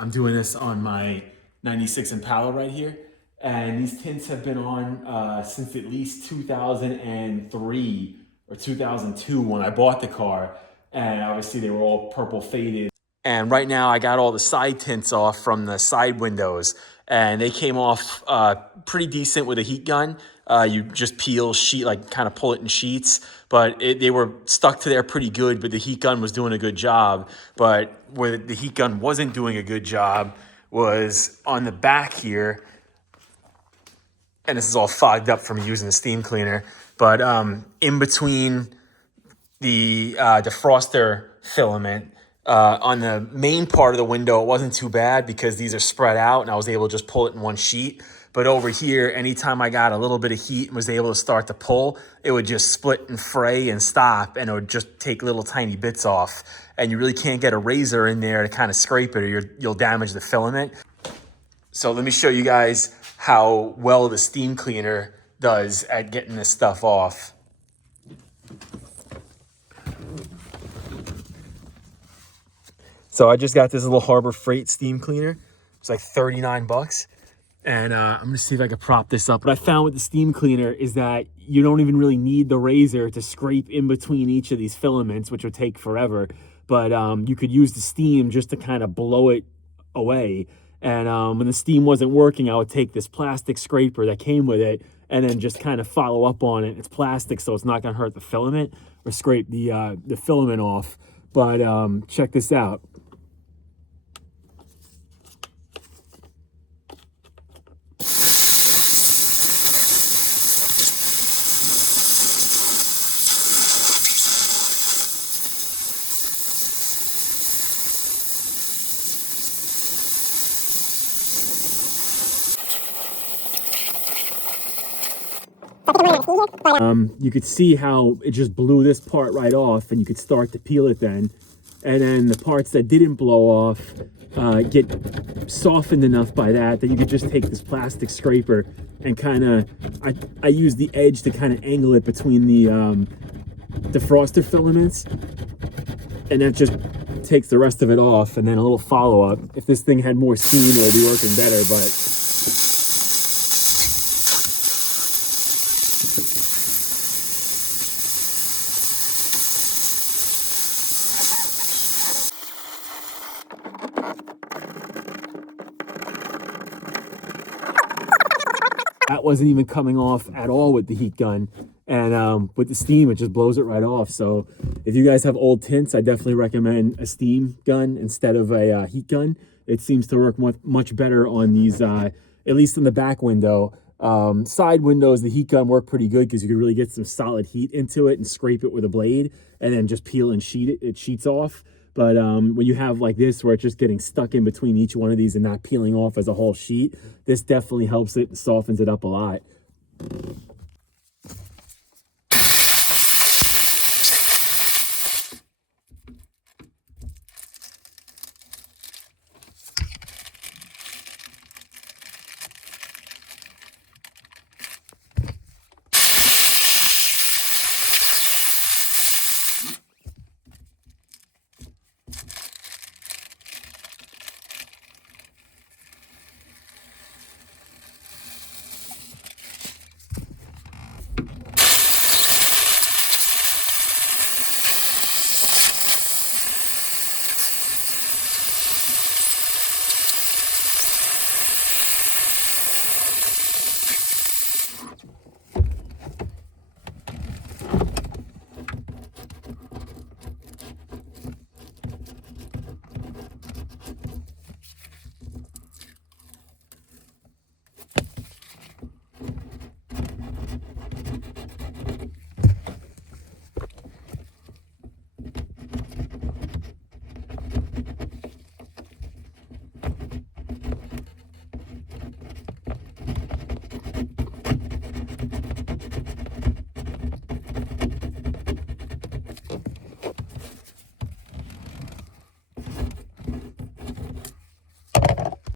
I'm doing this on my 96 Impala right here. And these tints have been on since at least 2003 or 2002 when I bought the car. And obviously they were all purple faded. And right now I got all the side tints off from the side windows. And they came off pretty decent with a heat gun. You just peel sheet, like kind of pull it in sheets. But they were stuck to there pretty good, but the heat gun was doing a good job. But where the heat gun wasn't doing a good job was on the back here. And this is all fogged up from using the steam cleaner. But in between the defroster filament, on the main part of the window, it wasn't too bad because these are spread out and I was able to just pull it in one sheet. But over here, anytime I got a little bit of heat and was able to start to pull, it would just split and fray and stop, and it would just take little tiny bits off. And you really can't get a razor in there to kind of scrape it, or you'll damage the filament. So let me show you guys how well the steam cleaner does at getting this stuff off. So I just got this little Harbor Freight steam cleaner. It's like 39 bucks. And I'm gonna see if I can prop this up. What I found with the steam cleaner is that you don't even really need the razor to scrape in between each of these filaments, which would take forever. But you could use the steam just to kind of blow it away. And when the steam wasn't working, I would take this plastic scraper that came with it and then just kind of follow up on it. It's plastic, so it's not gonna hurt the filament or scrape the filament off. But check this out. You could see how it just blew this part right off, and you could start to peel it then. And then the parts that didn't blow off get softened enough by that you could just take this plastic scraper and kind of, I use the edge to kind of angle it between the defroster filaments, and that just takes the rest of it off. And then a little follow-up. If this thing had more steam, it would be working better, but that wasn't even coming off at all with the heat gun. And with the steam, it just blows it right off. So if you guys have old tints, I definitely recommend a steam gun instead of a heat gun. It seems to work much better on these, at least in the back window. Side windows, the heat gun worked pretty good because you could really get some solid heat into it and scrape it with a blade and then just peel and sheet it. It sheets off. But when you have like this, where it's just getting stuck in between each one of these and not peeling off as a whole sheet, this definitely helps it and softens it up a lot.